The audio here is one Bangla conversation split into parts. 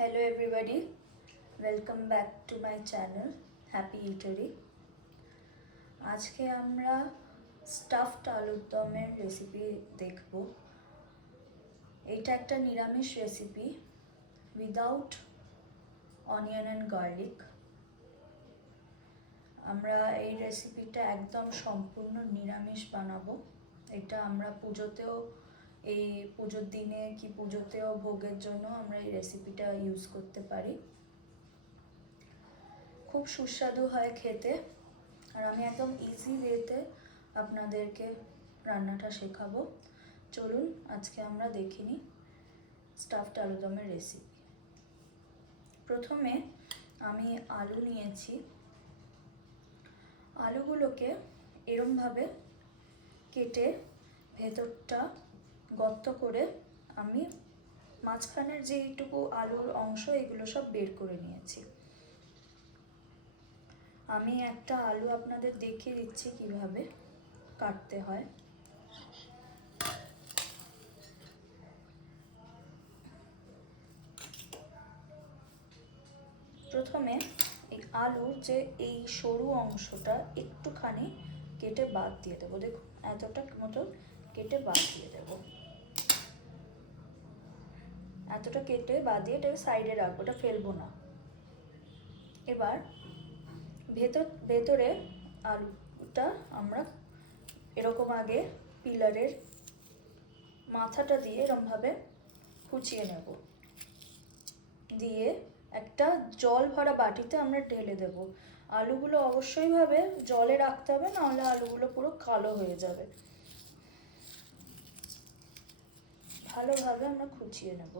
Hello everybody, welcome back to my channel Happy Eatery. আজকে আমরা স্টাফড আলুর দমের রেসিপি দেখব। এটা একটা নিরামিষ recipe without onion and garlic. আমরা এই রেসিপিটা একদম সম্পূর্ণ নিরামিষ বানাবো। এটা আমরা এই পুজোর দিনে কি পুজোতেও ভোগের জন্য আমরা এই রেসিপিটা ইউজ করতে পারি। খুব সুস্বাদু হয় খেতে, আর আমি একদম ইজি ওয়েতে আপনাদেরকে রান্নাটা শেখাবো। চলুন আজকে আমরা দেখে নিই স্টাফড আলুদমের রেসিপি। প্রথমে আমি আলু নিয়েছি। আলুগুলোকে এরমভাবে কেটে ভেতরটা গর্ত করে আমি মাঝখানের যে এইটুকু আলুর অংশ এগুলো সব বের করে নিয়েছি। আমি একটা আলু আপনাদের দেখিয়ে দিচ্ছি কিভাবে কাটতে হয়। প্রথমে এই আলুর যে এই সরু অংশটা একটুখানি কেটে বাদ দিয়ে দেবো। দেখুন এতটা মতো কেটে বাদ দিয়ে দেবো। এতটা কেটে বাদ দিয়ে এটাকে সাইডে রাখবো, ওটা ফেলবো না। এবার ভেতরে আলুটা আমরা এরকম আগে পিলারের মাথাটা দিয়ে এরকমভাবে কুচিয়ে নেব। দিয়ে একটা জল ভরা বাটিতে আমরা ঢেলে দেব। আলুগুলো অবশ্যই জলে রাখতে হবে, নাহলে আলুগুলো পুরো কালো হয়ে যাবে। ভালোভাবে আমরা কুচিয়ে নেব।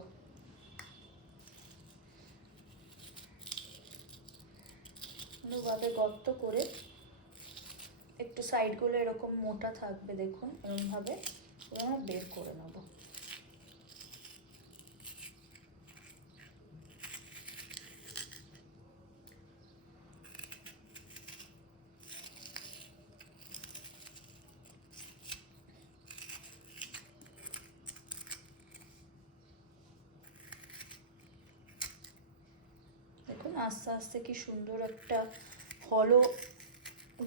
ভালোভাবে গর্ত করে একটু সাইডগুলো এরকম মোটা থাকবে, দেখুন এরকমভাবে আমরা বের করে নেব। দেখুন আস্তে আস্তে কি সুন্দর একটা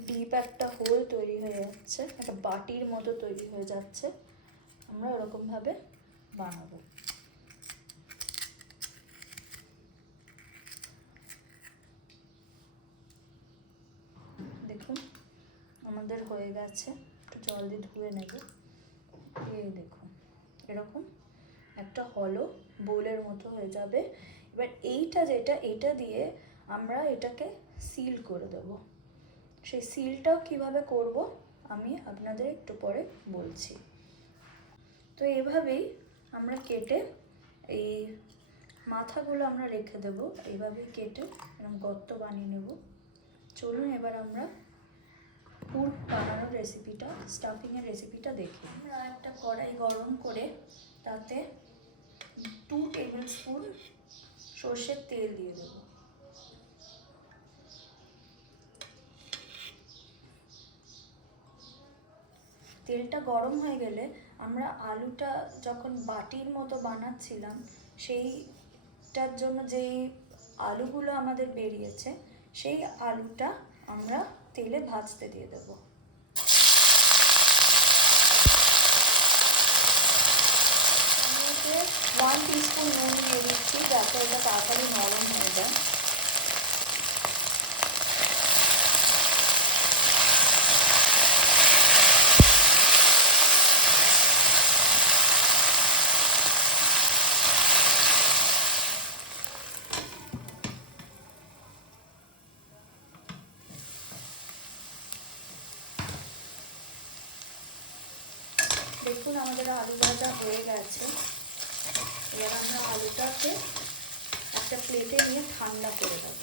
ডিপ একটা হোল তৈরি হয়ে যাচ্ছে, একটা বাটির মতো তৈরি হয়ে যাচ্ছে। আমরা ওরকমভাবে বানাবো। দেখুন আমাদের হয়ে গেছে, একটু জল দিয়ে ধুয়ে নেব। এই দেখুন এরকম একটা বোলের মতো হয়ে যাবে। এবার এটা দিয়ে আমরা এটাকে সিল করে দেব। সেই সিলটাও কিভাবে করব আমি আপনাদের একটু পরে বলছি। তো এভাবেই আমরা কেটে এই মাথাগুলো আমরা রেখে দেব। এইভাবেই কেটে এরকম গর্ত বানিয়ে নেব। চলুন এবার আমরা পুর বানানোর রেসিপিটা, স্টাফিংয়ের রেসিপিটা দেখি। আমরা একটা কড়াই গরম করে তাতে 2 টেবিল স্পুন সর্ষের তেল দিয়ে দেবো। তেলটা গরম হয়ে গেলে আমরা আলুটা যখন বাটির মতো বানাচ্ছিলাম সেইটার জন্য যেই আলুগুলো আমাদের বেরিয়েছে সেই আলুটা আমরা তেলে ভাজতে দিয়ে দেব। আমি 1 টিস্পুন নুন দিয়ে দিচ্ছি যাতে এটা তাড়াতাড়ি নরম হয়ে যায়। দেখুন আমাদের আলু ভাজা হয়ে গেছে। এবার আমরা আলুটাকে একটা প্লেটে নিয়ে ঠান্ডা করে দেব।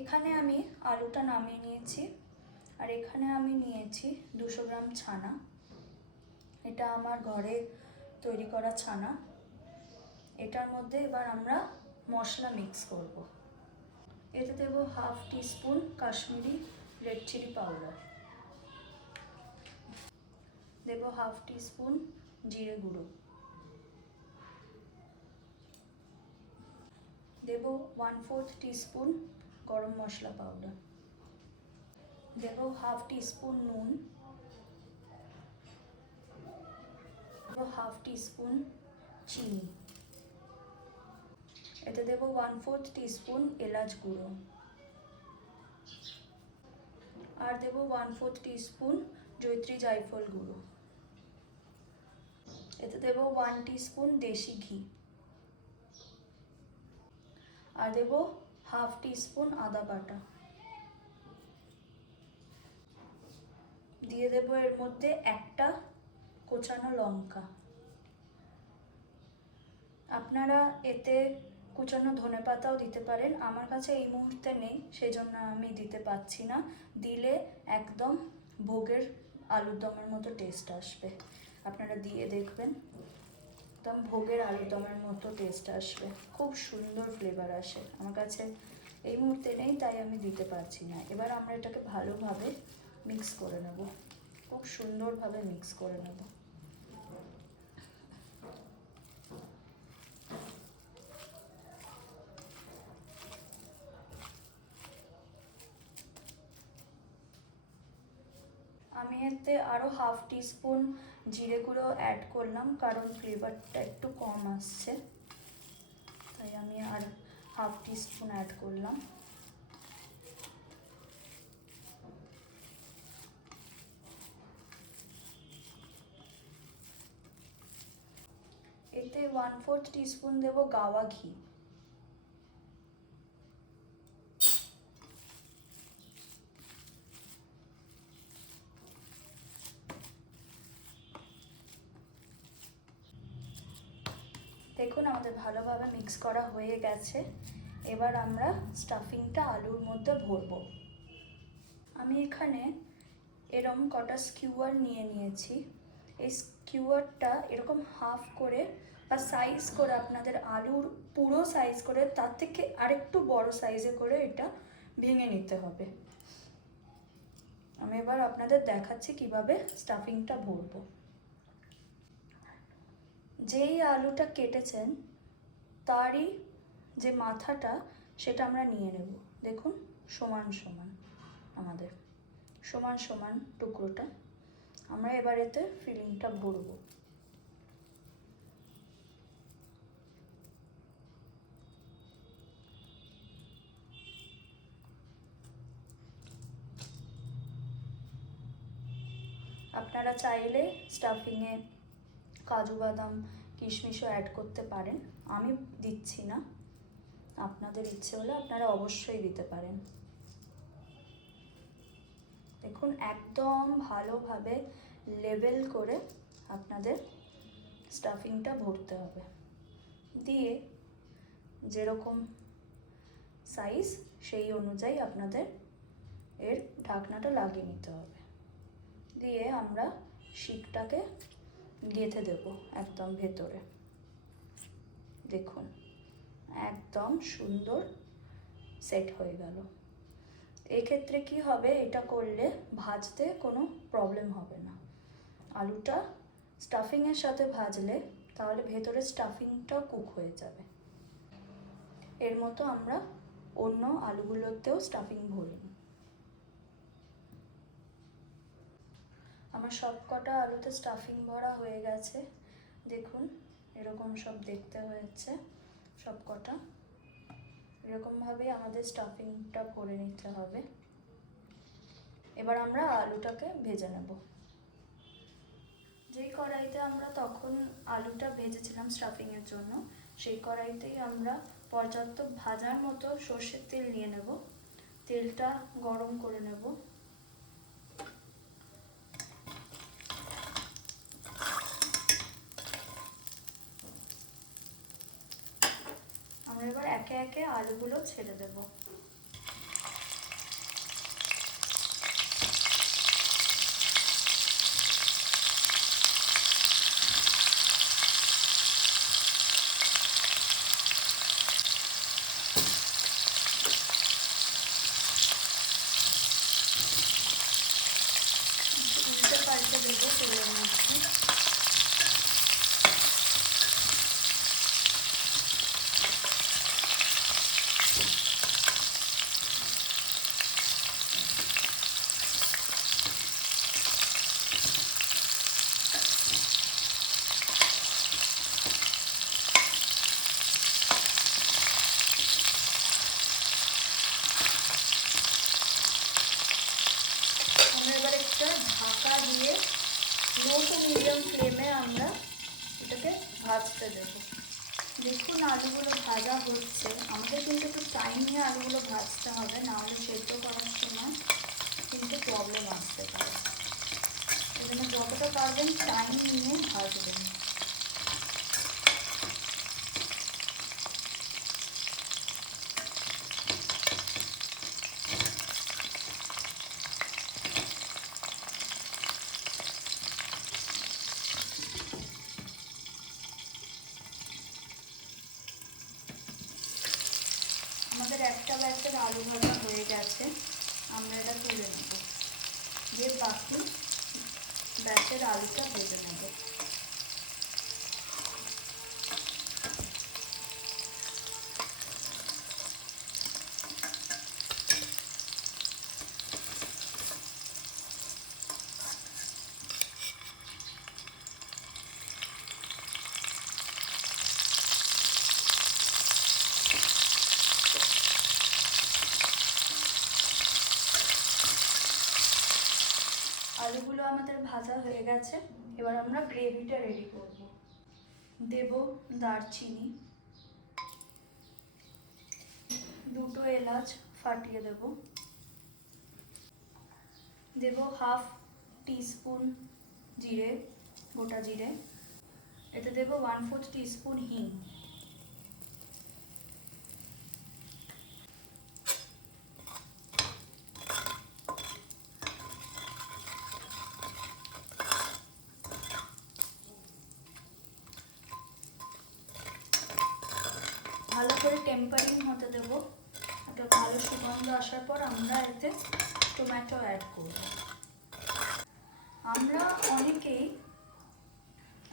এখানে আমি আলুটা নামিয়ে নিয়েছি, আর এখানে আমি নিয়েছি 200 গ্রাম ছানা। এটা আমার ঘরে তৈরি করা ছানা। এটার মধ্যে এবার আমরা মশলা মিক্স করব। এতে দেব 1/2 teaspoon Kashmiri red chilli powder, দেব 1/2 টিস্পুন জিরে গুঁড়ো, দেব 1/4 টিস্পুন গরম মশলা পাউডার, দেব 1/2 টিস্পুন নুন, দেব 1/2 টিস্পুন চিনি, এতে দেব 1/4 টিস্পুন এলাচ গুঁড়ো, আর দেব 1/4 টিস্পুন জয়িত্রী জায়ফল গুঁড়ো, এতে দেব 1 টিস্পুন দেশি ঘি, আর দেব 1/2 টিস্পুন আদা বাটা, দিয়ে দেব এর মধ্যে একটা কোচানো লঙ্কা। আপনারা এতে কুচানো ধনেপাতাও দিতে পারেন, আমার কাছে এই মুহূর্তে নেই সেই জন্য আমি দিতে পারছি না। দিলে একদম ভোগের আলুর দমের মতো টেস্ট আসবে, আপনারা দিয়ে দেখবেন, একদম ভোগের আলুর দমের মতো টেস্ট আসবে, খুব সুন্দর ফ্লেভার আসে। আমার কাছে এই মুহূর্তে নেই তাই আমি দিতে পারছি না। এবার আমরা এটাকে ভালোভাবে মিক্স করে নেব, খুব সুন্দরভাবে মিক্স করে নেব। আমি এতে আরও 1/2 টিস্পুন জিরে গুঁড়ো অ্যাড করলাম, কারণ ফ্লেভারটা একটু কম আসছে, তাই আমি আর 1/2 টিস্পুন অ্যাড করলাম। এতে 1/4 টিস্পুন দেব গাওয়া ঘি, দেখুন আমাদের ভালোভাবে মিক্স করা হয়ে গেছে। এবার আমরা স্টাফিংটা আলুর মধ্যে ভরবো। আমি এখানে এরকম কটা স্কিউয়ার নিয়ে নিয়েছি। এই স্কিউয়ারটা এরকম হাফ করে বা সাইজ করে, আপনাদের আলুর পুরো সাইজ করে তার থেকে আরেকটু বড় সাইজে করে এটা ভেঙে নিতে হবে। আমি এবার আপনাদের দেখাচ্ছি কিভাবে স্টাফিংটা ভরবো। যেই আলুটা কেটেছেন তারই যে মাথাটা সেটা আমরা নিয়ে নেব। দেখুন সমান সমান, আমাদের সমান সমান টুকরোটা আমরা এবার এতে ফিলিংটা ভরবো। আপনারা চাইলে স্টাফিংয়ে কাজু বাদাম কিশমিশও অ্যাড করতে পারেন, আমি দিচ্ছি না, আপনাদের ইচ্ছে হলে আপনারা অবশ্যই দিতে পারেন। দেখুন একদম ভালোভাবে লেবেল করে আপনাদের স্টাফিংটা ভরতে হবে, দিয়ে যেরকম সাইজ সেই অনুযায়ী আপনাদের এর ঢাকনাটা লাগিয়ে নিতে হবে। দিয়ে আমরা শিকটাকে গেঁথে দেব একদম ভেতরে। দেখুন একদম সুন্দর সেট হয়ে গেল। এক্ষেত্রে কি হবে, এটা করলে ভাজতে কোনো প্রবলেম হবে না। আলুটা স্টাফিংয়ের সাথে ভাজলে তাহলে ভেতরে স্টাফিংটাও কুক হয়ে যাবে। এর মতো আমরা অন্য আলুগুলোতেও স্টাফিং ভরি। আমার সব কটা আলুতে স্টাফিং ভরা হয়ে গেছে। দেখুন এরকম সব দেখতে হয়েছে সব কটা। এরকমভাবে আমাদের স্টাফিংটা ভরে নিতে হবে। এবার আমরা আলুটাকে ভেজে নেব। যেই কড়াইতে আমরা তখন আলুটা ভেজেছিলাম স্টাফিংয়ের জন্য, সেই কড়াইতেই আমরা পর্যাপ্ত ভাজার মতো সর্ষের তেল নিয়ে নেব। তেলটা গরম করে নেব। আমরা এবার একে একে আলুগুলো ছেড়ে দেব। উল্টে পাল্টে দেবো তেলের মধ্যে। দেবো। দেখুন আলুগুলো ভাজা হচ্ছে, আমাদের কিন্তু একটু টাইম নিয়ে আলুগুলো ভাজতে হবে, নাহলে সেদ্ধ করার সময় কিন্তু প্রবলেম আসতে পারে। এই জন্য যতটা পারবেন টাইম নিয়ে ভাজবেন। আমাদের একটা ব্যাচের আলু ভাজা হয়ে গেছে, আমরা এটা তুলে নেব, দিয়ে বাকি ব্যাচের আলুটা ভেজে নেব। আলুগুলো আমাদের ভাজা হয়ে গেছে, এবার আমরা গ্রেভিটা রেডি করব। দেব দারচিনি, 2 এলাচ ফাটিয়ে দেব, দেব 1/2 টিস্পুন জিরে, গোটা জিরে, এতে দেব 1/4 টিস্পুন হিং, ভালো করে টেম্পারিং হতে দেবো। একটা ভালো সুগন্ধ আসার পর আমরা এতে টমেটো অ্যাড করব।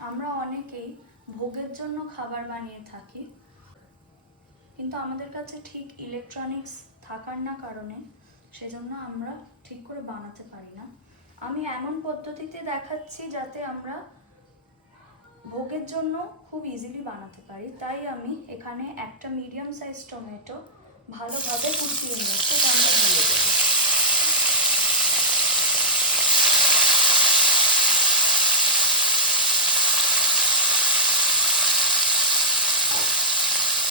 আমরা অনেকেই ভোগের জন্য খাবার বানিয়ে থাকি, কিন্তু আমাদের কাছে ঠিক ইলেকট্রনিক্স থাকার না কারণে সেজন্য আমরা ঠিক করে বানাতে পারি না। আমি এমন পদ্ধতিতে দেখাচ্ছি যাতে আমরা ভোগের জন্য খুব ইজিলি বানাতে পারি, তাই আমি এখানে একটা মিডিয়াম সাইজ টমেটো ভালোভাবে কুচিয়ে নিয়েছি, আমরা দিয়ে দেবো।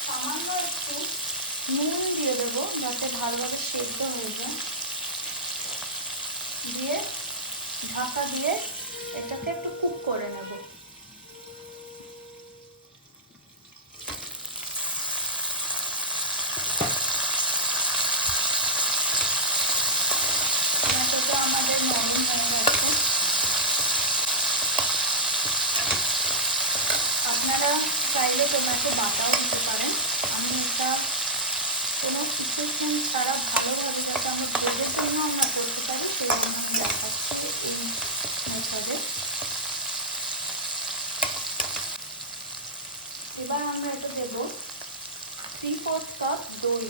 সামান্য একটু নুন দিয়ে দেবো যাতে ভালোভাবে সেদ্ধ হয়ে যায়, দিয়ে ঢাকা দিয়ে এটাকে একটু কুক করে নেব। টমেটোটা আমাদের নরম হয়ে গেছে। আপনারা চাইলে টমেটো বাটাও দিতে পারেন, আমি এটা কোনো ইকুইপমেন্ট ছাড়া ভালোভাবে যাতে আমরা ভোগের জন্য আমরা করতে পারি সেই জন্য আমি দেখাচ্ছি এই মেথডে। এবার আমরা এটা দেবো 3/4 কাপ দই,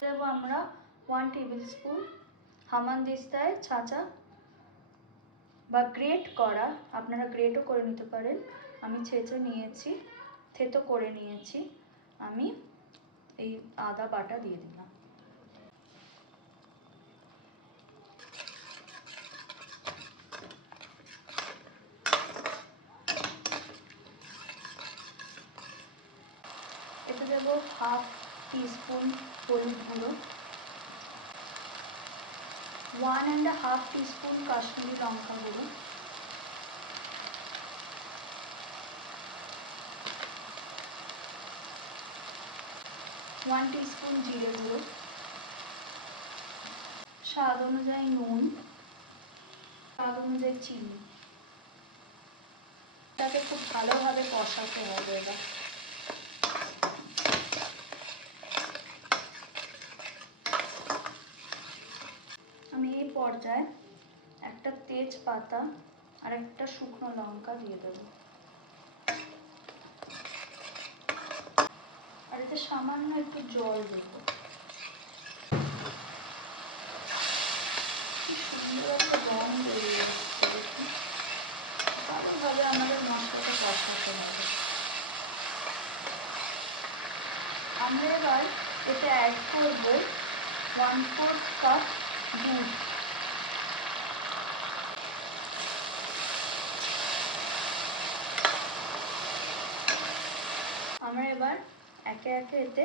দেবো আমরা 1 টেবিল স্পুন হামানদিস্তায় ছাঁচা বা গ্রেট করা, আপনারা গ্রেটও করে নিতে পারেন, আমি ছেঁচে নিয়েছি, থেতো করে নিয়েছি, আমি এই আদা বাটা দিয়ে দিলাম। এতে দেবো 1/2 টিস্পুন হলুদ গুঁড়ো, 1.5 টিস্পুন কাশ্মীরি লঙ্কা গুঁড়ো, 1 টিস্পুন জিরে গুঁড়ো, স্বাদ অনুযায়ী নুন, স্বাদ অনুযায়ী চিনি। তাকে খুব ভালোভাবে কষাতে হবে। এবার আমি এই পর্যায়ে একটা তেজপাতা আর একটা শুকনো লঙ্কা দিয়ে দেবো, আর এতে সামান্য একটু জল দেবো। কি সুন্দর একটা রং বেরিয়ে যাচ্ছে দেখুন। ভালোভাবে আমাদের মশলাটা কষাতে হবে। আমরা এবার এতে অ্যাড করব 1/4 কাপ দুধ। আমরা এবার একে একে এতে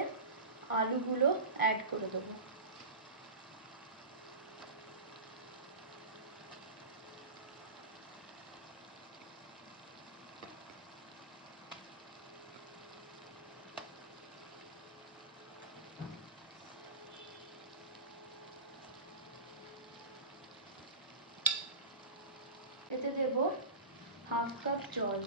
আলুগুলো অ্যাড করে দেবো। এতে দেব 1/2 কাপ জল।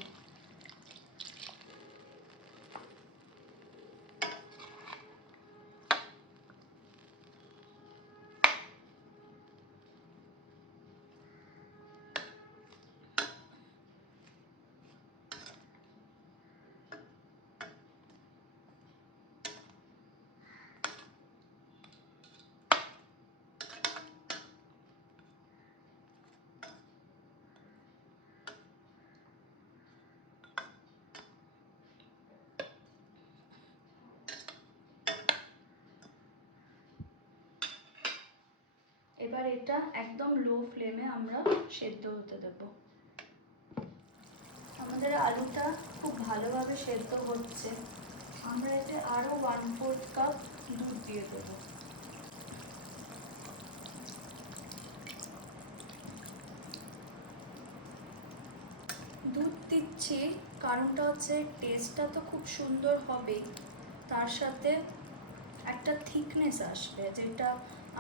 এবার এটা একদম লো ফ্লেমে আমরা সেদ্ধ হতে দেব। আমাদের আলুটা খুব ভালোভাবে সেদ্ধ হচ্ছে। আমরা এতে আরো 1/4 কাপ দুধ দিয়ে দেব। দুধ দিচ্ছি কারণটা হচ্ছে টেস্টটা তো খুব সুন্দর হবেই, তার সাথে একটা থিকনেস আসবে, যেটা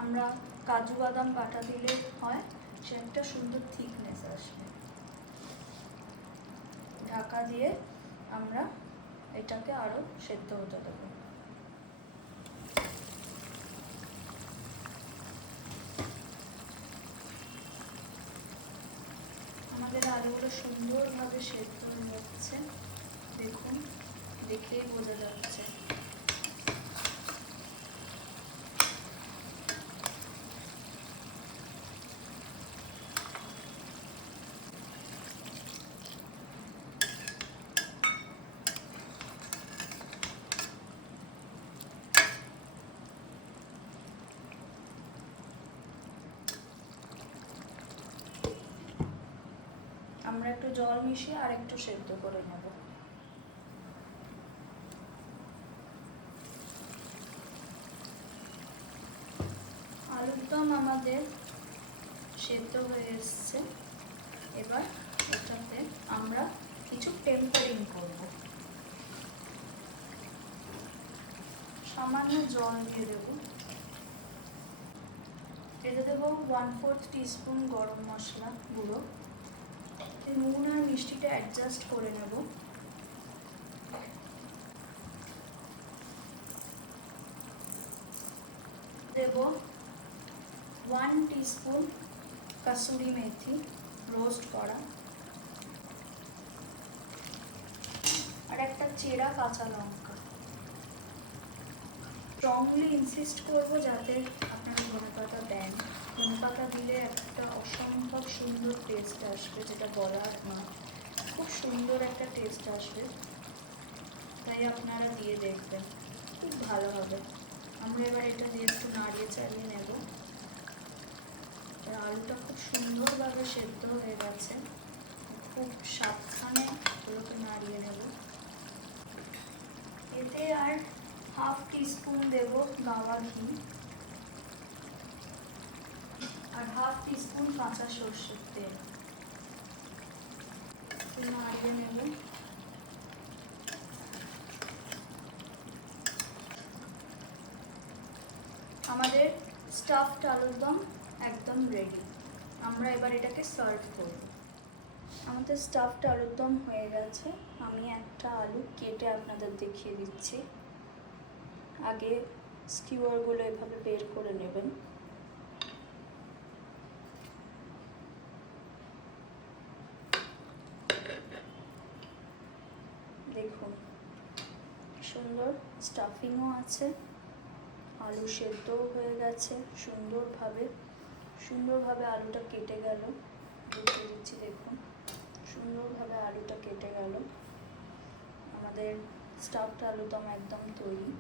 আমরা কাজু বাদাম বাটা দিলে হয়, সে একটা সুন্দর থিকনেস আসবে। ঢাকা দিয়ে আমরা এটাকে আরো সেদ্ধ হতে দেবো। আমাদের আলুগুলো সুন্দরভাবে সেদ্ধ হয়ে যাচ্ছে, দেখুন, দেখেই বোঝা যাচ্ছে। আমরা একটু জল মিশিয়ে আর একটু সেদ্ধ করে নেব। আলুর দম আমাদের সেদ্ধ হয়ে এসছে। এবার এটাতে আমরা কিছু টেম্পারিং করব। সামান্য জল দিয়ে দেব। এতে দেব 1/4 টিস্পুন গরম মশলা গুঁড়ো। নুন আর মিষ্টিটা অ্যাডজাস্ট করে নেব। দেব 1 টিস্পুন কাসুরি মেথি রোস্ট করা, আর একটা চেরা কাঁচা লঙ্কা। স্ট্রংলি ইনসিস্ট করব যাতে আপনারা ধনেপাতা দেন। ধনেপাতা দিলে একটা অসম্ভব সুন্দর টেস্ট আসবে, যেটা বলার না, খুব সুন্দর একটা টেস্ট আসবে, তাই আপনারা দিয়ে দেখবেন, খুব ভালো হবে। আমরা এবার এটা দিয়ে একটু নাড়িয়ে চাড়িয়ে নেব। আলুটা খুব সুন্দরভাবে সেদ্ধ হয়ে গেছে, খুব সাবধানে এগুলোকে নাড়িয়ে নেব। এতে আর 1/2 টিস্পুন দেব গাওয়া ঘি, আর 1/2 টিস্পুন কাঁচা সরষের তেল। নাড়িয়ে নেব। আমাদের স্টাফড আলুর দম একদম রেডি। আমরা এবার এটাকে সার্ভ করব। আমাদের স্টাফড আলুর দম হয়ে গেছে। আমি একটা আলু কেটে আপনাদের দেখিয়ে দিচ্ছি। আগে স্কিওয়ারগুলো এভাবে বের করে নেবেন। দেখুন, সুন্দর স্টাফিংও আছে, আলু সেদ্ধও হয়ে গেছে সুন্দরভাবে, সুন্দরভাবে আলুটা কেটে গেল, দেখিয়ে দিচ্ছি দেখুন, সুন্দরভাবে আলুটা কেটে গেল। আমাদের স্টাফড আলুদম একদম তৈরি।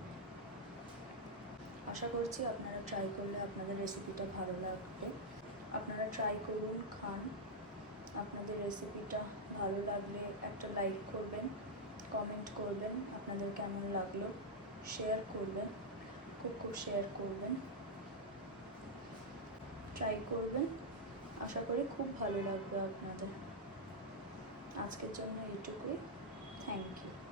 আশা করছি আপনারা ট্রাই করলে আপনাদের রেসিপিটা ভালো লাগবে। আপনারা ট্রাই করুন, খান। আপনাদের রেসিপিটা ভালো লাগলে একটা লাইক করবেন, কমেন্ট করবেন আপনাদের কেমন লাগলো, শেয়ার করবেন, খুব শেয়ার করবেন, ট্রাই করবেন। আশা করি খুব ভালো লাগবে আপনাদের। আজকের জন্য এইটুকুই। Thank you.